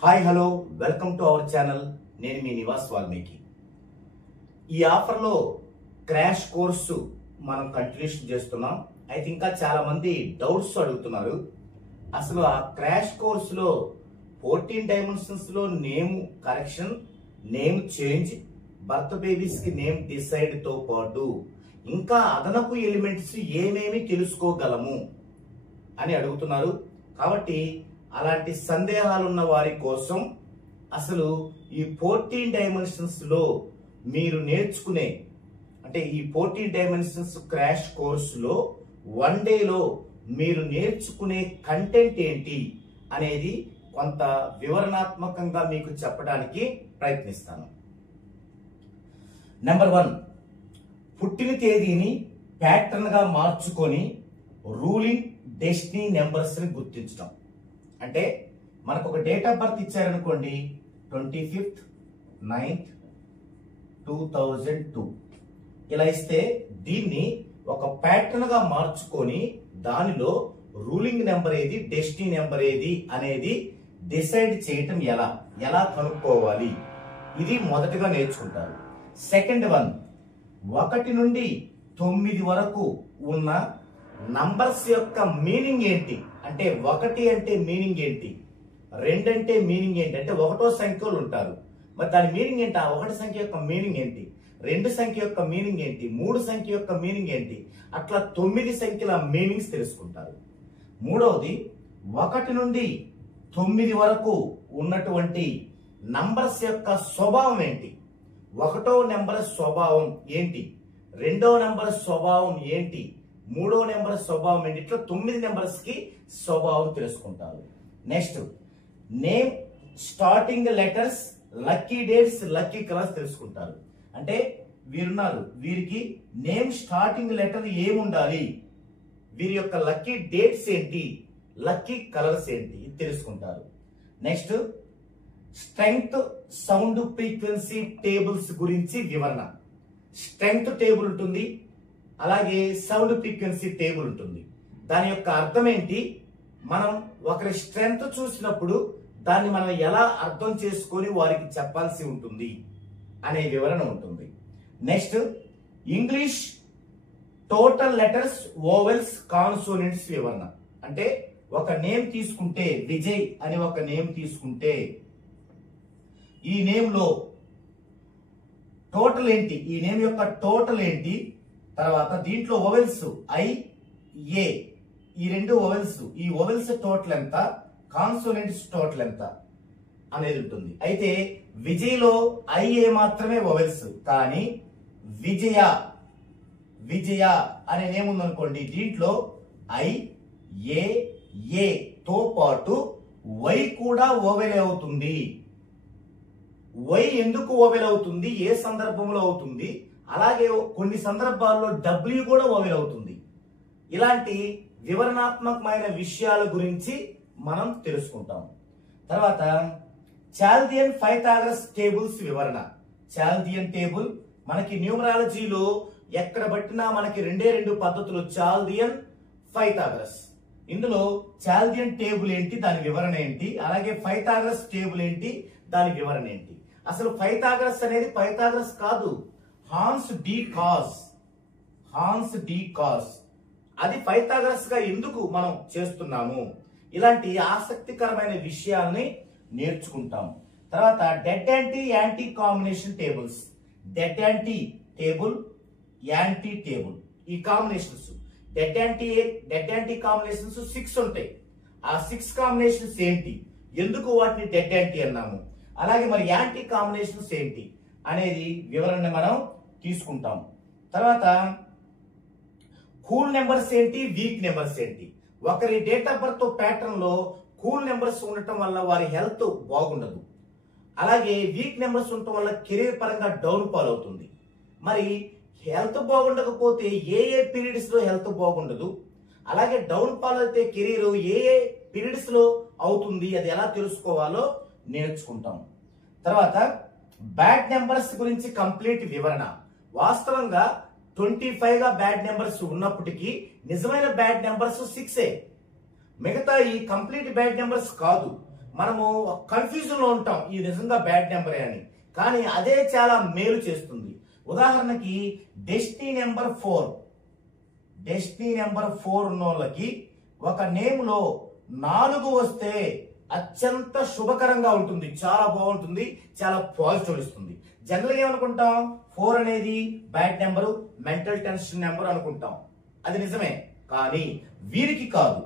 Hi hello welcome to our channel. నేను మీ నివాస్ వాల్మీకి. ఈ ఆఫర్లో క్రాష్ కోర్సు మనం కంటిన్యూషన్ చేస్తున్నాం. అయితే ఇంకా చాలా మంది డౌట్స్ అడుగుతున్నారు. అసలు ఆ క్రాష్ కోర్సులో 14 డైమెన్షన్స్ లో name correction, name change, birth babies కి నేమ్ డిసైడ్ తో పాటు ఇంకా అదనపు ఎలిమెంట్స్ ఏమేమి తెలుసుకోగలము అని అడుగుతున్నారు. కాబట్టి అలాంటి సందేహాలున్న వారి కోసం అసలు ఈ 14 డైమెన్షన్స్ లో మీరు నేర్చుకునే అంటే ఈ 14 డైమెన్షన్స్ క్రాష్ కోర్సులో 1 డేలో మీరు నేర్చుకునే కంటెంట్ ఏంటి అనేది కొంత వివరణాత్మకంగా మీకు చెప్పడానికి ప్రయత్నిస్తాను. నెంబర్ 1, పుట్టిన తేదీని ప్యాటర్న్ గా మార్చుకొని రూలింగ్ డెస్టినీ నెంబర్స్ ని గుర్తించడం. అంటే మనకు ఒక డేట్ ఆఫ్ బర్త్ ఇచ్చారనుకోండి, 25th 9th 2002 ఇలా ఇస్తే దీన్ని ఒక ప్యాటర్న్ గా మార్చుకొని దానిలో రూలింగ్ నెంబర్ ఏది, డెస్టినీ నెంబర్ ఏది అనేది డిసైడ్ చేయటం ఎలా కనుక్కోవాలి, ఇది మొదటగా నేర్చుకుంటారు. సెకండ్ 1 నుండి 9 వరకు ఉన్న నంబర్స్ యొక్క మీనింగ్ ఏంటి, అంటే 1 అంటే మీనింగ్ ఏంటి, 2 అంటే మీనింగ్ ఏంటి, అంటే ఒకటో సంఖ్యలు ఉంటారు, మరి దాని మీనింగ్ ఏంటి, ఆ 1 సంఖ్య యొక్క మీనింగ్ ఏంటి, 2 సంఖ్య యొక్క మీనింగ్ ఏంటి, 3 సంఖ్య యొక్క మీనింగ్ ఏంటి, అట్లా 9 సంఖ్యల మీనింగ్స్ తెలుసుకుంటారు. మూడవది 1 నుండి 9 వరకు ఉన్నటువంటి నంబర్స్ యొక్క స్వభావం ఏంటి, 1వ నెంబర్ స్వభావం ఏంటి, 2వ నెంబర్ స్వభావం ఏంటి, 3వ నెంబర్ స్వభావం ఏంటి, ఇట్లా 9 నెంబర్స్ కి స్వభావం తెలుసుకుంటారు. Next name starting letters, lucky dates, lucky colours తెలుసుకుంటారు. అంటే వీరున్నారు, వీరికి నేమ్ స్టార్టింగ్ లెటర్ ఏముండాలి, వీరి యొక్క లక్కీ డేట్స్ ఏంటి, లక్కీ కలర్స్ ఏంటి, ఇది తెలుసుకుంటారు. Next strength, sound, frequency tables గురించి వివరణ. స్ట్రెంగ్త్ టేబుల్ ఉంటుంది, అలాగే సౌండ్ ఫ్రీక్వెన్సీ టేబుల్ ఉంటుంది. దాని యొక్క అర్థం ఏంటి, మనం ఒకరి స్ట్రెంగ్త్ చూసినప్పుడు దాన్ని మనం ఎలా అర్థం చేసుకొని వారికి చెప్పాల్సి ఉంటుంది అనే వివరణ ఉంటుంది. Next English total letters, vowels, consonants వివరణ. అంటే ఒక నేమ్ తీసుకుంటే, విజయ్ అని ఒక నేమ్ తీసుకుంటే ఈ నేమ్ లో టోటల్ ఏంటి, ఈ నేమ్ యొక్క టోటల్ ఏంటి, తర్వాత దీంట్లో వోవెల్స్ ఐ ఏ, ఈ 2 వోవెల్స్, ఈ వోవెల్స్ టోటల్ ఎంత, కాన్సోనెంట్స్ టోటల్ ఎంత అనేది ఉంటుంది. అయితే విజయ్లో ఐ ఏ మాత్రమే వోవెల్స్, కానీ విజయ అనే నేమ్ ఉందనుకోండి, దీంట్లో ఐ ఏ తో పాటు వై కూడా ఓవెల్ అవుతుంది. వై ఎందుకు ఓవెల్ అవుతుంది, ఏ సందర్భంలో అవుతుంది, అలాగే కొన్ని సందర్భాల్లో డబ్ల్యూ కూడా ఓవెల్ అవుతుంది. ఇలాంటి వివరణాత్మకమైన విషయాల గురించి మనం తెలుసుకుంటాం. తర్వాత చాల్దియన్ పైథాగరస్ టేబుల్స్ వివరణ. చాల్దియన్ టేబుల్ మనకి న్యూమరాలజీలో ఎక్కడ బట్టినా మనకి 2 పద్ధతులు, చాల్దియన్, పైథాగరస్. ఇందులో చాల్దియన్ టేబుల్ ఏంటి, దాని వివరణ ఏంటి, అలాగే పైథాగరస్ టేబుల్ ఏంటి, దాని వివరణ ఏంటి. అసలు పైథాగరస్ అనేది పైథాగరస్ కాదు, హాన్స్ డి కాస్. అది పైథాగరస్ గా ఎందుకు మనం చేస్తున్నాము, ఇలాంటి ఆసక్తికరమైన విషయాల్ని నేర్చుకుంటాం. తర్వాత dead anti, anti combination tables. Dead anti table, anti table, ఈ కాంబినేషన్స్, డెడ్ యాంటీ కాంబినేషన్స్ 6 ఉంటాయి. ఆ 6 కాంబినేషన్స్ ఏంటి, ఎందుకు వాటిని డెడ్ యాంటీ అన్నాము, అలాగే మరి యాంటీ కాంబినేషన్స్ ఏంటి అనేది వివరణ మనం తీసుకుంటాం. తర్వాత కూల్ నెంబర్స్ ఏంటి, వీక్ నెంబర్స్ ఏంటి. ఒకరి డేట్ ఆఫ్ బర్త్ ప్యాటర్న్ లో కూల్ నెంబర్స్ ఉండటం వల్ల వారి హెల్త్ బాగుండదు, అలాగే వీక్ నెంబర్స్ ఉండటం వల్ల కెరీర్ పరంగా డౌన్ ఫాల్ అవుతుంది. మరి హెల్త్ బాగుండకపోతే ఏ పీరియడ్స్ లో హెల్త్ బాగుండదు, అలాగే డౌన్ ఫాల్ అయితే కెరీర్ ఏ పీరియడ్స్ లో అవుతుంది, అది ఎలా తెలుసుకోవాలో నేర్చుకుంటాం. తర్వాత బ్యాడ్ నెంబర్స్ గురించి కంప్లీట్ వివరణ. వాస్తవంగా 25 గా బ్యాడ్ నెంబర్స్ ఉన్నప్పటికీ నిజమైన బ్యాడ్ నెంబర్స్ 6. మిగతా ఈ కంప్లీట్ బ్యాడ్ నెంబర్స్ కాదు. మనము కన్ఫ్యూజన్ లో ఉంటాం, ఇది నిజంగా బ్యాడ్ నెంబరే అని. కానీ అదే చాలా మేలు చేస్తుంది. ఉదాహరణకి డెస్టినీ నెంబర్ 4 ఉన్న వాళ్ళకి ఒక నేమ్ లో 4 వస్తే అత్యంత శుభకరంగా ఉంటుంది, చాలా బాగుంటుంది, చాలా పాజిటివ్ ఇస్తుంది. జనరల్ గా ఏమనుకుంటాం, 4 అనేది bad number, mental tension number అనుకుంటాం. అది నిజమే, కానీ వీరికి కాదు.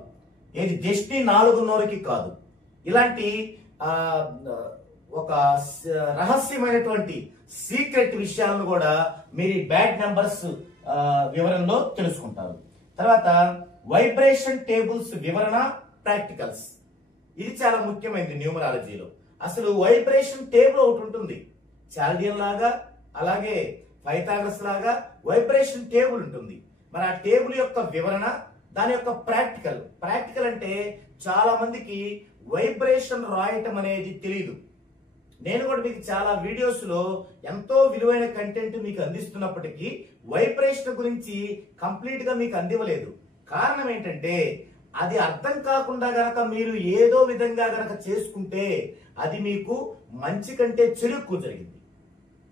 ఏది డెస్టినీ 4 ఉన్నోరికి కాదు. ఇలాంటి ఒక రహస్యమైనటువంటి సీక్రెట్ విషయాలను కూడా మీరు ఈ బ్యాడ్ నెంబర్స్ వివరణలో తెలుసుకుంటారు. తర్వాత వైబ్రేషన్ టేబుల్స్ వివరణ ప్రాక్టికల్స్. ఇది చాలా ముఖ్యమైనది న్యూమరాలజీలో. అసలు వైబ్రేషన్ టేబుల్ ఒకటి ఉంటుంది, చాల్డియన్ లాగా, అలాగే పైథాగరస్ లాగా వైబ్రేషన్ టేబుల్ ఉంటుంది. మరి ఆ టేబుల్ యొక్క వివరణ, దాని యొక్క ప్రాక్టికల్ అంటే చాలా మందికి వైబ్రేషన్ రాయటం అనేది తెలియదు. నేను కూడా మీకు చాలా వీడియోస్ లో ఎంతో విలువైన కంటెంట్ మీకు అందిస్తున్నప్పటికీ వైబ్రేషన్ గురించి కంప్లీట్ గా మీకు అందివ్వలేదు. కారణం ఏంటంటే అది అర్థం కాకుండా గనక మీరు ఏదో విధంగా గనక చేసుకుంటే అది మీకు మంచి కంటే చెడు ఎక్కువ జరిగింది.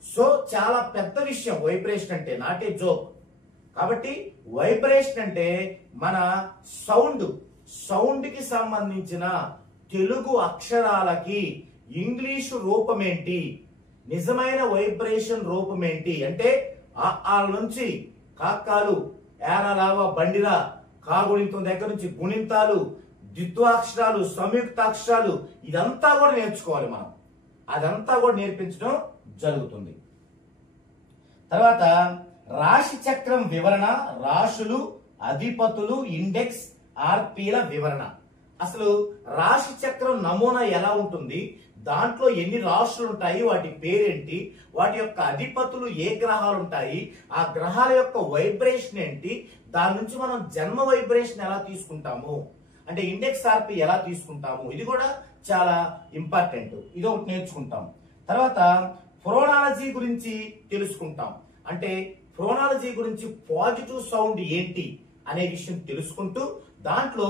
సో చాలా పెద్ద విషయం వైబ్రేషన్ అంటే, నాట్ ఏ జోక్. కాబట్టి వైబ్రేషన్ అంటే మన సౌండ్ కి సంబంధించిన తెలుగు అక్షరాలకి ఇంగ్లీషు రూపం ఏంటి, నిజమైన వైబ్రేషన్ రూపం ఏంటి అంటే ఆ నుంచి కాకాలు, ఏరాలావ, బండిరా, కాగుణింతం దగ్గర నుంచి గుణింతాలు, ద్విత్వాక్షరాలు, సంయుక్తాక్షరాలు, ఇదంతా కూడా నేర్చుకోవాలి మనం. అదంతా కూడా నేర్పించడం జరుగుతుంది. తర్వాత రాశి చక్రం వివరణ, రాశులు, అధిపతులు, ఇండెక్స్, ఆర్పీల వివరణ. అసలు రాశి చక్రం నమూనా ఎలా ఉంటుంది, దాంట్లో ఎన్ని రాశులు ఉంటాయి, వాటి పేరేంటి, వాటి యొక్క అధిపతులు ఏ గ్రహాలు ఉంటాయి, ఆ గ్రహాల యొక్క వైబ్రేషన్ ఏంటి, దాని నుంచి మనం జన్మ వైబ్రేషన్ ఎలా తీసుకుంటాము, అంటే ఇండెక్స్ ఆర్పీ ఎలా తీసుకుంటాము, ఇది కూడా చాలా ఇంపార్టెంట్. ఇది ఒకటి నేర్చుకుంటాం. తర్వాత ఫ్రోనాలజీ గురించి తెలుసుకుంటాం. అంటే ఫ్రోనాలజీ గురించి పాజిటివ్ సౌండ్ ఏంటి అనే విషయం తెలుసుకుంటూ దాంట్లో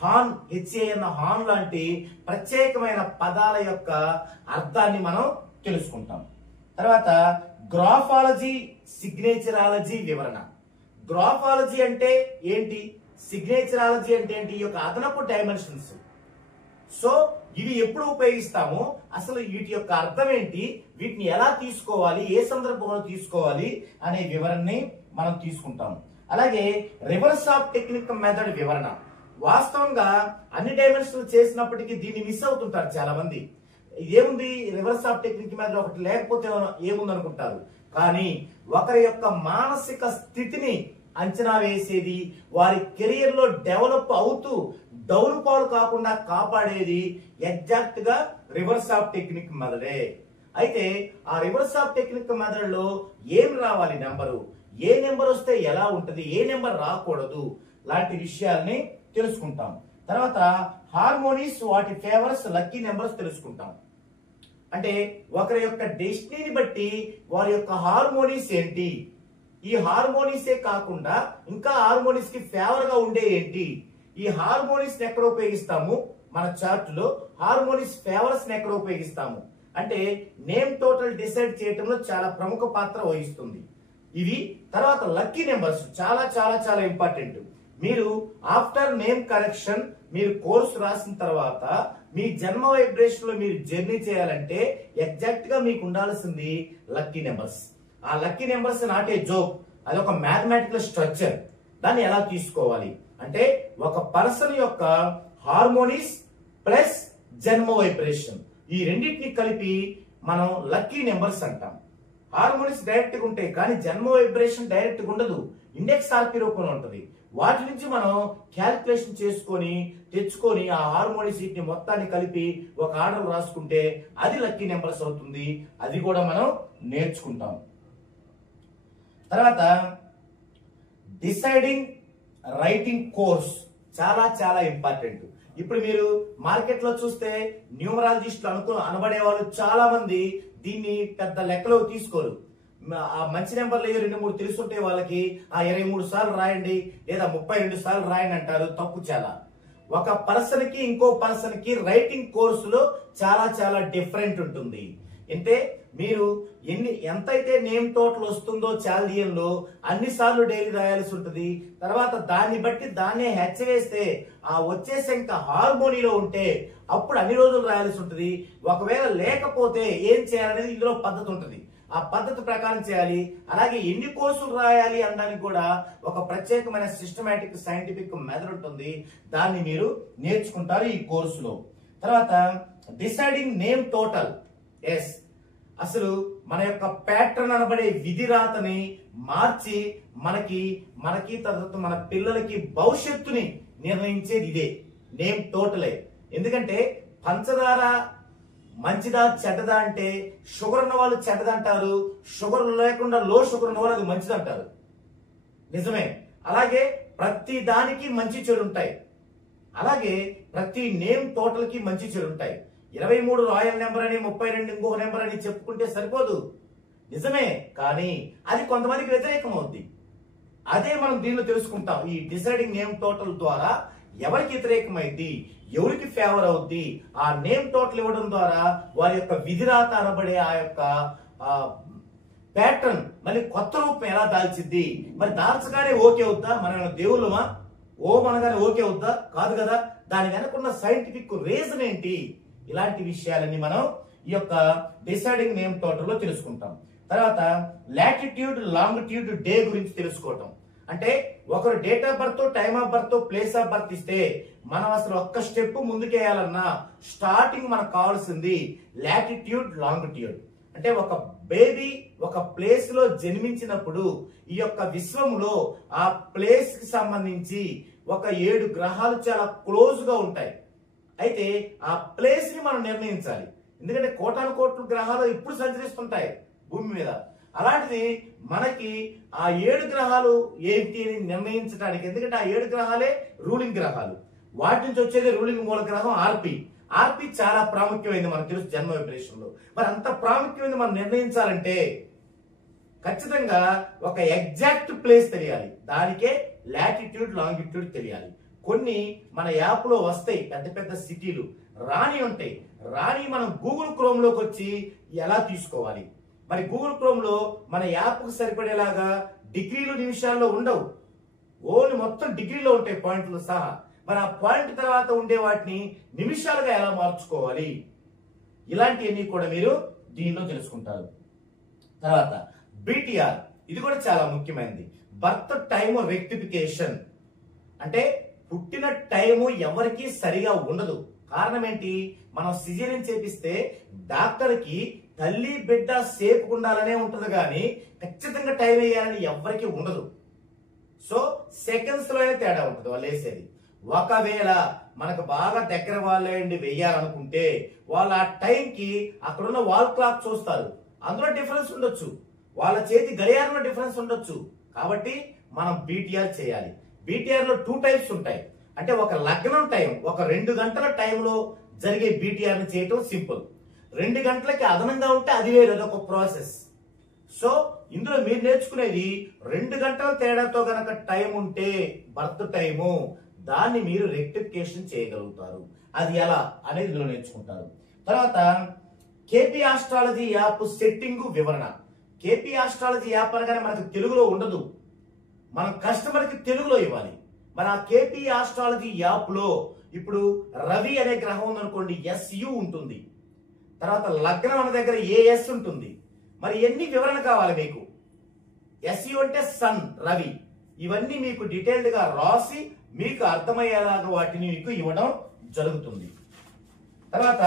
హాన్, హెచ్ఏఎన్ హాన్ లాంటి ప్రత్యేకమైన పదాల యొక్క అర్థాన్ని మనం తెలుసుకుంటాం. తర్వాత గ్రాఫాలజీ, సిగ్నేచరాలజీ వివరణ. గ్రాఫాలజీ అంటే ఏంటి, సిగ్నేచరాలజీ అంటే ఏంటి, ఈ యొక్క అదనపు డైమెన్షన్స్. సో ఇవి ఎప్పుడు ఉపయోగిస్తామో, అసలు వీటి యొక్క అర్థం ఏంటి, వీటిని ఎలా తీసుకోవాలి, ఏ సందర్భంలో తీసుకోవాలి అనే వివరణని మనం తీసుకుంటాం. అలాగే రివర్స్ ఆఫ్ టెక్నిక్ మెథడ్ వివరణ. వాస్తవంగా అన్ని డైమెన్షన్లు చేసినప్పటికీ దీన్ని మిస్ అవుతుంటారు చాలా మంది. ఏముంది రివర్స్ ఆఫ్ టెక్నిక్ మెథడ్ ఒకటి లేకపోతే ఏముంది అనుకుంటారు. కానీ ఒకరి యొక్క మానసిక స్థితిని అంచనా వేసేది, వారి కెరియర్ లో డెవలప్ అవుతూ డౌన్ పాలు కాకుండా కాపాడేది ఎగ్జాక్ట్ గా రివర్స్ ఆఫ్ టెక్నిక్ మెథడే. అయితే ఆ రివర్స్ ఆఫ్ టెక్నిక్ మెథడ్ లో ఏం రావాలి నెంబరు, ఏ నెంబర్ వస్తే ఎలా ఉంటది, ఏ నెంబర్ రాకూడదు లాంటి విషయాల్ని తెలుసుకుంటాం. తర్వాత హార్మోనీస్, వాటి ఫేవర్స్, లక్కీ నెంబర్స్ తెలుసుకుంటాం. అంటే ఒకరి యొక్క డెస్టినీని బట్టి వారి యొక్క హార్మోనీస్ ఏంటి, ఈ హార్మోనీసే కాకుండా ఇంకా హార్మోనీస్ కి ఫేవర్ గా ఉండే ఏంటి, ఈ హార్మోనీస్ ఎక్కడ ఉపయోగిస్తాము, మన చార్ట్ లో హార్మోనీస్ ఫేవర్స్ ఎక్కడ ఉపయోగిస్తాము అంటే నేమ్ టోటల్ డిసైడ్ చేయడంలో చాలా ప్రముఖ పాత్ర వహిస్తుంది ఇవి. తర్వాత లక్కీ నెంబర్స్ చాలా చాలా చాలా ఇంపార్టెంట్. మీరు ఆఫ్టర్ నేమ్ కరెక్షన్ మీరు కోర్సు రాసిన తర్వాత మీ జన్మ వైబ్రేషన్ లో మీరు జర్నీ చేయాలంటే ఎగ్జాక్ట్ గా మీకు ఉండాల్సింది లక్కీ నెంబర్స్. ఆ lucky numbers not a joke, అదొక మ్యాథమెటికల్ స్ట్రక్చర్. దాన్ని ఎలా తీసుకోవాలి అంటే ఒక పర్సన్ యొక్క హార్మోనీస్ ప్లస్ జన్మ వైబ్రేషన్, ఈ రెండింటిని కలిపి మనం లక్కీ నెంబర్స్ అంటాం. హార్మోనీస్ డైరెక్ట్ గా ఉంటాయి కానీ జన్మ వైబ్రేషన్ డైరెక్ట్ గా ఉండదు, ఇండెక్స్ ఆర్పీ రూపంలో ఉంటుంది. వాటి నుంచి మనం క్యాల్కులేషన్ చేసుకొని తెచ్చుకొని ఆ హార్మోనీస్ ని మొత్తాన్ని కలిపి ఒక ఆర్డర్ రాసుకుంటే అది లక్కీ నెంబర్స్ అవుతుంది. అది కూడా మనం నేర్చుకుంటాం. తర్వాత డిసైడింగ్ రైటింగ్ కోర్స్ చాలా చాలా ఇంపార్టెంట్. ఇప్పుడు మీరు మార్కెట్ లో చూస్తే న్యూమరాలజిస్టులు అనబడే వాళ్ళు చాలా మంది దీన్ని పెద్ద లెక్కలో తీసుకోరు. ఆ మంచి నెంబర్లు 2-3 తెలుసుంటే వాళ్ళకి ఆ 23 సార్లు రాయండి లేదా 32 సార్లు రాయండి అంటారు. తప్పు చాలా. ఒక పర్సన్ కి ఇంకో పర్సన్ కి రైటింగ్ కోర్సులో చాలా చాలా డిఫరెంట్ ఉంటుంది. అంటే మీరు ఎంతైతే నేమ్ టోటల్ వస్తుందో చాల్డియన్లో అన్ని సార్లు డైలీ రాయాల్సి ఉంటుంది. తర్వాత దాన్ని బట్టి దాన్నే హెచ్చ వేస్తే ఆ వచ్చే సంఖ్య హార్మోనీలో ఉంటే అప్పుడు అన్ని రోజులు రాయాల్సి ఉంటుంది. ఒకవేళ లేకపోతే ఏం చేయాలనేది ఇందులో పద్ధతి ఉంటుంది. ఆ పద్ధతి ప్రకారం చేయాలి. అలాగే ఎన్ని కోర్సులు రాయాలి అనడానికి కూడా ఒక ప్రత్యేకమైన సిస్టమేటిక్ సైంటిఫిక్ మెథడ్ ఉంటుంది. దాన్ని మీరు నేర్చుకుంటారు ఈ కోర్సులో. తర్వాత డిసైడింగ్ నేమ్ టోటల్. ఎస్, అసలు మన యొక్క ప్యాటర్న్ అనబడే విధిరాతని మార్చి మనకి తర్వాత మన పిల్లలకి భవిష్యత్తుని నిర్ణయించేది ఇదే నేమ్ టోటలే. ఎందుకంటే పంచదార మంచిదా చెడ్డదా అంటే షుగర్ ఉన్న వాళ్ళు చెడ్డదంటారు, షుగర్ లేకుండా లో షుగర్ ఉన్న వాళ్ళు అది మంచిదంటారు. నిజమే. అలాగే ప్రతి దానికి మంచి చెడు ఉంటాయి. అలాగే ప్రతి నేమ్ టోటల్ కి మంచి చెడు ఉంటాయి. 23 రాయల్ నెంబర్ అని 32 ఇంకొక నెంబర్ అని చెప్పుకుంటే సరిపోదు. నిజమే, కానీ అది కొంతమందికి వ్యతిరేకం అవుద్ది. అదే మనం దీనిలో తెలుసుకుంటాం. ఈ డిసైడింగ్ నేమ్ టోటల్ ద్వారా ఎవరికి వ్యతిరేకమైంది, ఎవరికి ఫేవర్ అవుద్ది, ఆ నేమ్ టోటల్ ఇవ్వడం ద్వారా వారి యొక్క విధిరాత అనబడే ఆ యొక్క ప్యాటర్న్ మళ్ళీ కొత్త రూపం ఎలా దాల్చిద్ది. మరి దాల్చగానే ఓకే అవుద్దా? మనం దేవుళ్ళమా? ఓం అనగానే ఓకే అవుద్దా? కాదు కదా. దాని వెనకున్న సైంటిఫిక్ రీజన్ ఏంటి? ఇలాంటి విషయాలన్నీ మనం ఈ యొక్క డిసైడింగ్ నేమ్ టోటల్ లో తెలుసుకుంటాం. తర్వాత లాటిట్యూడ్ లాంగిట్యూడ్ డే గురించి తెలుసుకోవటం. అంటే ఒకరు date of birth, time of birth, place of birth ఇస్తే మనం అసలు ఒక్క స్టెప్ ముందుకేయాలన్నా స్టార్టింగ్ మనకు కావాల్సింది లాటిట్యూడ్ లాంగిట్యూడ్. అంటే ఒక బేబీ ఒక ప్లేస్ లో జన్మించినప్పుడు ఈ యొక్క విశ్వంలో ఆ ప్లేస్ కి సంబంధించి ఒక 7 గ్రహాలు చాలా క్లోజ్ గా ఉంటాయి. అయితే ఆ ప్లేస్ ని మనం నిర్ణయించాలి. ఎందుకంటే కోటాను కోట్ల గ్రహాలు ఇప్పుడు సంచరిస్తుంటాయి భూమి మీద. అలాంటిది మనకి ఆ 7 గ్రహాలు ఏంటి అని నిర్ణయించడానికి, ఎందుకంటే ఆ 7 గ్రహాలే రూలింగ్ గ్రహాలు. వాటి నుంచి వచ్చేది రూలింగ్ మూల గ్రహం ఆర్పి. ఆర్పి చాలా ప్రాముఖ్యమైనది మనకు తెలుసు జన్మ వైబ్రేషన్ లో. మరి అంత ప్రాముఖ్యమైనది మనం నిర్ణయించాలంటే ఖచ్చితంగా ఒక ఎగ్జాక్ట్ ప్లేస్ తెలియాలి. దానికే లాటిట్యూడ్ లాంగిట్యూడ్ తెలియాలి. కొన్ని మన యాప్ లో వస్తాయి పెద్ద పెద్ద సిటీలు, రాని ఉంటాయి. రాని మనం గూగుల్ క్రోమ్ లోకి వచ్చి ఎలా తీసుకోవాలి? మరి గూగుల్ క్రోమ్ లో మన యాప్ కు సరిపడేలాగా డిగ్రీలు నిమిషాల్లో ఉండవు. ఓన్లీ మొత్తం డిగ్రీలో ఉంటాయి పాయింట్లు సహా. మరి ఆ పాయింట్ తర్వాత ఉండే వాటిని నిమిషాలుగా ఎలా మార్చుకోవాలి? ఇలాంటివన్నీ కూడా మీరు దీనిలో తెలుసుకుంటారు. తర్వాత BTR, ఇది కూడా చాలా ముఖ్యమైనది. Birth time rectification. అంటే పుట్టిన టైము ఎవరికి సరిగా ఉండదు. కారణం ఏంటి? మనం సిజేరియన్ చేపిస్తే డాక్టర్ కి తల్లి బిడ్డ సేఫ్ ఉండాలనే ఉంటది కానీ ఖచ్చితంగా టైం వేయాలని ఎవరికి ఉండదు. సో సెకండ్స్ లోనే తేడా ఉంటుంది వాళ్ళు వేసేది. ఒకవేళ మనకు బాగా దగ్గర వాళ్ళండి వెయ్యాలనుకుంటే వాళ్ళు ఆ టైంకి అక్కడున్న వాల్ క్లాక్ చూస్తారు. అందులో డిఫరెన్స్ ఉండొచ్చు, వాళ్ళ చేతి గడియారంలో డిఫరెన్స్ ఉండొచ్చు. కాబట్టి మనం BTR చేయాలి. BTR లో 2 టైప్స్ ఉంటాయి. అంటే ఒక లగ్నం టైం, ఒక 2 గంటల టైంలో జరిగే BTR ని చేయటం సింపుల్. 2 గంటలకి అదనంగా ఉంటే అది వేరే, అదొక ప్రాసెస్. సో ఇందులో మీరు నేర్చుకునేది 2 గంటల తేడాతో గనక టైం ఉంటే బర్త్ టైము, దాన్ని మీరు రెక్టిఫికేషన్ చేయగలుగుతారు. అది ఎలా అనేది ఇందులో నేర్చుకుంటారు. తర్వాత KP ఆస్ట్రాలజీ యాప్ సెట్టింగ్ వివరణ. KP ఆస్ట్రాలజీ యాప్ అనగానే మనకు తెలుగులో ఉండదు, మనం కస్టమర్ కి తెలుగులో ఇవ్వాలి. మన KP ఆస్ట్రాలజీ యాప్ లో ఇప్పుడు రవి అనే గ్రహం ఉందనుకోండి, SU ఉంటుంది. తర్వాత లగ్నం అనే దగ్గర AS ఉంటుంది. మరి ఎన్ని వివరణ కావాలి మీకు? SU అంటే సన్, రవి. ఇవన్నీ మీకు డీటెయిల్డ్ గా రాసి మీకు అర్థమయ్యేలాగా వాటిని మీకు ఇవ్వడం జరుగుతుంది. తర్వాత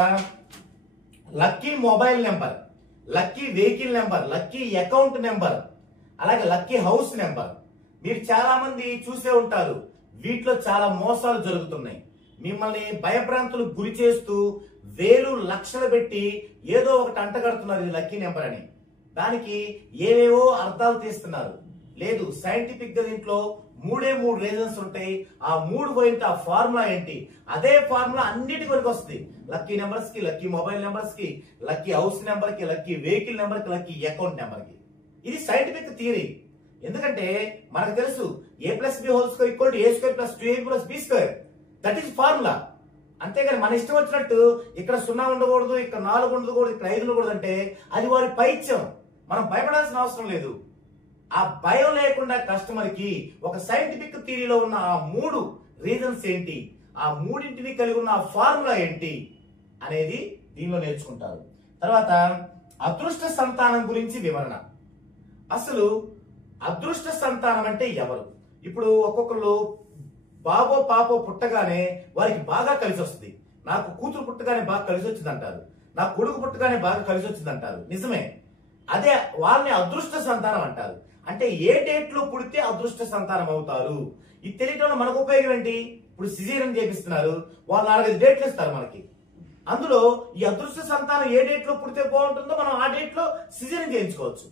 lucky mobile number, lucky vehicle number, lucky account number, అలాగే లక్కీ హౌస్ నెంబర్. మీరు చాలా మంది చూసే ఉంటారు, వీటిలో చాలా మోసాలు జరుగుతున్నాయి. మిమ్మల్ని భయభ్రాంతులకు గురి చేస్తూ వేలు లక్షలు పెట్టి ఏదో ఒకటి అంటగడుతున్నారు ఇది లక్కీ నెంబర్ అని. దానికి ఏవేవో అర్థాలు తీస్తున్నారు. లేదు, సైంటిఫిక్ గా దీంట్లో 3 రీజన్స్ ఉంటాయి. ఆ 3 పోయింట్ ఆ ఫార్ములా ఏంటి? అదే ఫార్ములా అన్నిటి కొరకు వస్తుంది. లక్కీ నెంబర్స్ కి, లక్కీ మొబైల్ నెంబర్స్ కి, లక్కీ హౌస్ నెంబర్ కి, లక్కీ వెహికల్ నెంబర్ కి, లక్కీ అకౌంట్ నెంబర్ కి. ఇది సైంటిఫిక్ థియరీ. ఎందుకంటే మనకు తెలుసు A+B² = A² + 2AB + B². That is formula. అంతేగాని మన ఇష్టం వచ్చినట్టు ఇక్కడ 0 ఉండకూడదు, ఇక్కడ 4 ఉండకూడదు, ఇక్కడ 5 ఉండకూడదు అంటే అది వారి పైత్యం. మనం భయపడాల్సిన అవసరం లేదు. ఆ భయం లేకుండా కస్టమర్ కి ఒక సైంటిఫిక్ థియరీలో ఉన్న ఆ 3 రీజన్స్ ఏంటి, ఆ 3ంటిని కలిగి ఉన్న ఆ ఫార్ములా ఏంటి అనేది దీనిలో నేర్చుకుంటారు. తర్వాత అదృష్ట సంతానం గురించి వివరణ. అసలు అదృష్ట సంతానం అంటే ఎవరు? ఇప్పుడు ఒక్కొక్కరు బాబో పాపో పుట్టగానే వారికి బాగా కలిసి వస్తుంది. నాకు కూతురు పుట్టగానే బాగా కలిసి వచ్చింది అంటారు, నా కొడుకు పుట్టగానే బాగా కలిసి వచ్చింది అంటారు. నిజమే, అదే వాళ్ళని అదృష్ట సంతానం అంటారు. అంటే ఏ డేట్ లో పుడితే అదృష్ట సంతానం అవుతారు. ఇది తెలియటంలో మనకు ఉపయోగం ఏంటి? ఇప్పుడు సిజేరియన్ చేపిస్తున్నారు, వాళ్ళు 4-5 డేట్లు ఇస్తారు మనకి. అందులో ఈ అదృష్ట సంతానం ఏ డేట్ లో పుడితే బాగుంటుందో మనం ఆ డేట్ లో సిజేరియన్ చేయించుకోవచ్చు.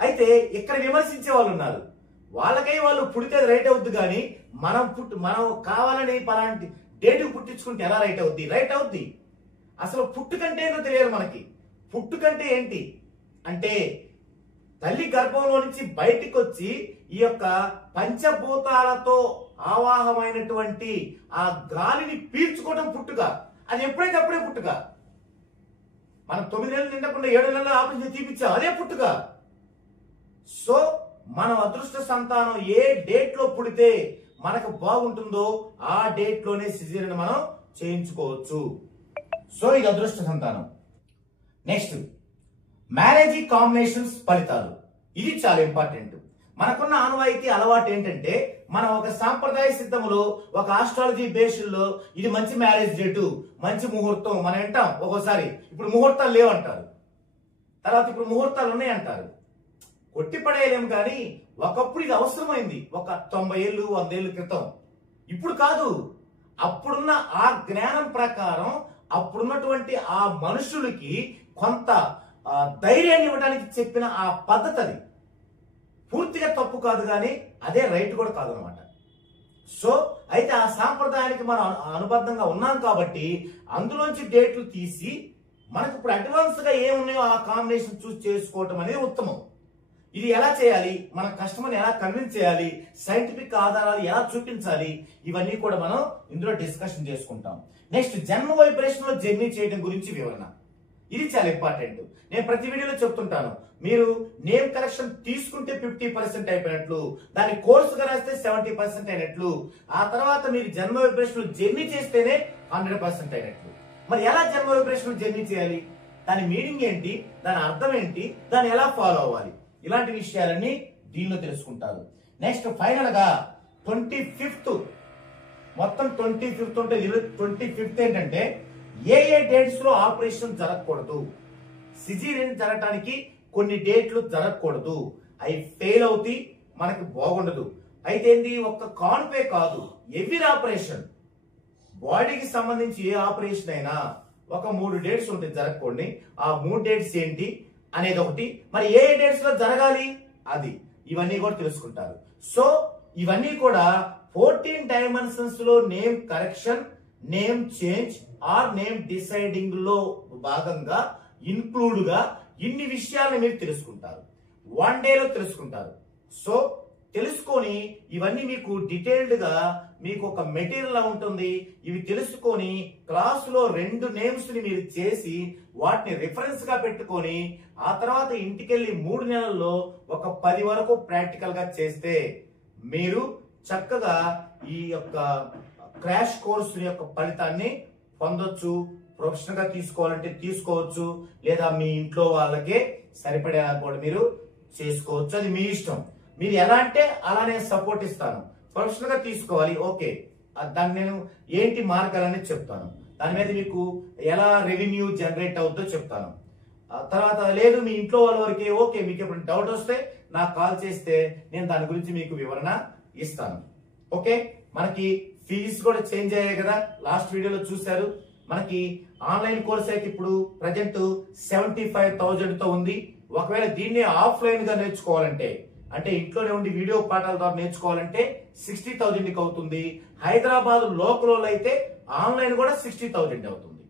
అయితే ఇక్కడ విమర్శించే వాళ్ళు ఉన్నారు, వాళ్ళకై వాళ్ళు పుడితే రైట్ అవుద్ది, కానీ మనం కావాలని పలాంటి డేట్ పుట్టించుకుంటే ఎలా రైట్ అవుద్ది? రైట్ అవుద్ది. అసలు పుట్టుకంటే ఏంటో తెలియదు మనకి. పుట్టుకంటే ఏంటి అంటే తల్లి గర్భంలో నుంచి బయటికి వచ్చి ఈ యొక్క పంచభూతాలతో ఆవాహమైనటువంటి ఆ గాలిని పీల్చుకోవడం పుట్టుక. అది ఎప్పుడైతే అప్పుడే పుట్టుక. మనం 9 నెలలు నిండకుండా 7 నెలలు ఆపరేషన్ తీపిచ్చాం, అదే పుట్టుక. సో మనం అదృష్ట సంతానం ఏ డేట్ లో పుడితే మనకు బాగుంటుందో ఆ డేట్ లోనే సిజేరియన్ మనం చేయించుకోవచ్చు. సో ఇది అదృష్ట సంతానం. నెక్స్ట్ మ్యారేజ్ కాంబినేషన్స్ ఫలితాలు. ఇది చాలా ఇంపార్టెంట్. మనకున్న ఆనవాయితీ అలవాటు ఏంటంటే మనం ఒక సాంప్రదాయ సిద్ధములో ఒక ఆస్ట్రాలజీ బేస్లో ఇది మంచి మ్యారేజ్ డేటు, మంచి ముహూర్తం మనం వింటాం. ఒక్కోసారి ఇప్పుడు ముహూర్తాలు లేవంటారు, తర్వాత ఇప్పుడు ముహూర్తాలు ఉన్నాయి అంటారు. కొట్టిపడేయలేము, కానీ ఒకప్పుడు ఇది అవసరమైంది, ఒక 90 ఏళ్ళు 100 ఏళ్ళ క్రితం. ఇప్పుడు కాదు. అప్పుడున్న ఆ జ్ఞానం ప్రకారం అప్పుడున్నటువంటి ఆ మనుషులకి కొంత ధైర్యాన్ని ఇవ్వడానికి చెప్పిన ఆ పద్ధతి అది. పూర్తిగా తప్పు కాదు, కానీ అదే రైట్ కూడా కాదు అనమాట. సో అయితే ఆ సాంప్రదాయానికి మనం అనుబద్ధంగా ఉన్నాం కాబట్టి అందులోంచి డేట్లు తీసి మనకు ఇప్పుడు అడ్వాన్స్ గా ఏమున్నాయో ఆ కాంబినేషన్ చూస్ చేసుకోవటం అనేది ఉత్తమం. ఇది ఎలా చేయాలి, మన కస్టమర్ని ఎలా కన్విన్స్ చేయాలి, సైంటిఫిక్ ఆధారాలు ఎలా చూపించాలి, ఇవన్నీ కూడా మనం ఇందులో డిస్కషన్ చేసుకుంటాం. నెక్స్ట్ జన్మ వైబ్రేషన్ లో జర్నీ చేయడం గురించి వివరణ. ఇది చాలా ఇంపార్టెంట్. నేను ప్రతి వీడియోలో చెప్తుంటాను, మీరు నేమ్ కరెక్షన్ తీసుకుంటే 50% అయిపోయినట్లు, దాని కోర్సుగా రాస్తే 70% అయినట్లు, ఆ తర్వాత మీరు జన్మ వైబ్రేషన్ జర్నీ చేస్తేనే 100% అయినట్లు. మరి ఎలా జన్మ వైబ్రేషన్ జర్నీ చేయాలి, దాని మీనింగ్ ఏంటి, దాని అర్థం ఏంటి, దాన్ని ఎలా ఫాలో అవ్వాలి, ఇలాంటి విషయాలన్నీ దీనిలో తెలుసుకుంటారు. నెక్స్ట్ ఫైనల్ గా 25th, మొత్తం 25th ఉంటే 25th ఏంటంటే ఏ డేట్స్ లో ఆపరేషన్ జరగకూడదు. సిజేరియన్ జరగటానికి కొన్ని డేట్లు జరగకూడదు, అవి ఫెయిల్ అవుతాయి, మనకి బాగుండదు. అయితే ఏంది, ఒక్క కాన్పే కాదు, ఎవ్రీ ఆపరేషన్, బాడీకి సంబంధించి ఏ ఆపరేషన్ అయినా ఒక 3 డేట్స్ ఉంటాయి జరగకూడని. ఆ 3 డేట్స్ ఏంటి అనేది ఒకటి, మరి ఏ డేట్స్ లో జరగాలి అది, ఇవన్నీ కూడా తెలుసుకుంటారు. సో ఇవన్నీ కూడా 14 డైమెన్షన్స్ లో name correction, name change or name deciding లో భాగంగా ఇన్క్లూడ్ గా ఇన్ని విషయాలను మీరు తెలుసుకుంటారు, 1 డేలో తెలుసుకుంటారు. సో తెలుసుకొని ఇవన్నీ మీకు డీటెయిల్డ్ గా మీకు ఒక మెటీరియల్ ఉంటుంది. ఇవి తెలుసుకొని క్లాసులో 2 నేమ్స్ ని మీరు చేసి వాటిని రిఫరెన్స్ గా పెట్టుకొని ఆ తర్వాత ఇంటికెళ్ళి 3 నెలల్లో ఒక 10 వరకు ప్రాక్టికల్ గా చేస్తే మీరు చక్కగా ఈ యొక్క క్రాష్ కోర్సు యొక్క ఫలితాన్ని పొందొచ్చు. ప్రొఫెషనల్ గా తీసుకోవాలంటే తీసుకోవచ్చు, లేదా మీ ఇంట్లో వాళ్ళకే సరిపడేలా కూడా మీరు చేసుకోవచ్చు. అది మీ ఇష్టం. మీరు ఎలా అంటే అలా నేను సపోర్ట్ ఇస్తాను. ప్రొఫెషనల్ గా తీసుకోవాలి, ఓకే, దాన్ని నేను ఏంటి మార్గాలని చెప్తాను. దాని మీద మీకు ఎలా రెవెన్యూ జనరేట్ అవుతుందో చెప్తాను. తర్వాత లేదు మీ ఇంట్లో వాళ్ళ వరకే, ఓకే, మీకు ఎప్పుడు డౌట్ వస్తే నాకు కాల్ చేస్తే నేను దాని గురించి మీకు వివరణ ఇస్తాను. ఓకే, మనకి ఫీజు కూడా చేంజ్ అయ్యాయి కదా, లాస్ట్ వీడియోలో చూశారు. మనకి ఆన్లైన్ కోర్స్ అయితే ఇప్పుడు ప్రజెంట్ 75,000 తో ఉంది. ఒకవేళ దీన్ని ఆఫ్లైన్ గా నేర్చుకోవాలంటే, అంటే ఇంట్లోనే ఉండి వీడియో పాఠాల ద్వారా నేర్చుకోవాలంటే 60,000 అవుతుంది. హైదరాబాద్ లోకల్ అయితే ఆన్లైన్ కూడా 60,000 అవుతుంది.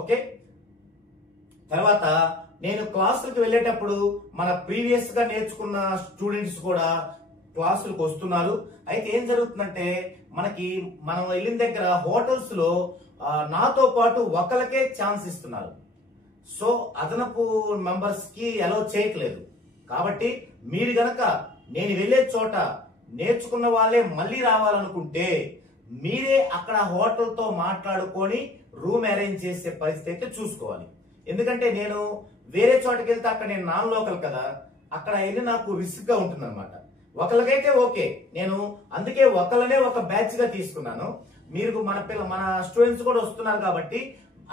ఓకే, తర్వాత నేను క్లాసులకు వెళ్ళేటప్పుడు మన ప్రీవియస్ గా నేర్చుకున్న స్టూడెంట్స్ కూడా క్లాసులకు వస్తున్నారు. అయితే ఏం జరుగుతుందంటే మనం వెళ్ళిన దగ్గర హోటల్స్ లో నాతో పాటు ఒకరికే ఛాన్స్ ఇస్తున్నారు. సో అదనపు మెంబర్స్ కి అలౌ చేయట్లేదు. కాబట్టి మీరు గనక నేను వెళ్ళే చోట నేర్చుకున్న వాళ్ళే మళ్ళీ రావాలనుకుంటే మీరే అక్కడ హోటల్తో మాట్లాడుకొని రూమ్ అరేంజ్ చేసే పరిస్థితి అయితే చూసుకోవాలి. ఎందుకంటే నేను వేరే చోటకి వెళ్తే అక్కడ నేను నాన్ లోకల్ కదా, అక్కడ వెళ్ళి నాకు రిస్క్ గా ఉంటుంది అనమాట. ఒకరికైతే ఓకే, నేను అందుకే ఒకళ్ళనే ఒక బ్యాచ్ గా తీసుకున్నాను. మీరు మన స్టూడెంట్స్ కూడా వస్తున్నారు కాబట్టి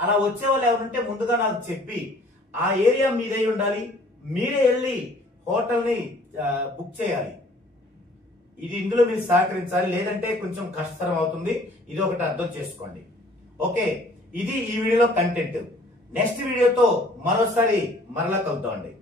అలా వచ్చే వాళ్ళు ఎవరంటే ముందుగా నాకు చెప్పి ఆ ఏరియా మీదై ఉండాలి, మీరే వెళ్ళి హోటల్ని బుక్ చేయాలి. ఇందులో మీరు సహకరించాలి, లేదంటే కొంచెం కష్టతరం అవుతుంది. ఇది ఒకటి అర్థం చేసుకోండి. ఓకే, ఇది ఈ వీడియోలో కంటెంట్. నెక్స్ట్ వీడియోతో మరోసారి మరలా కలుద్దామండి.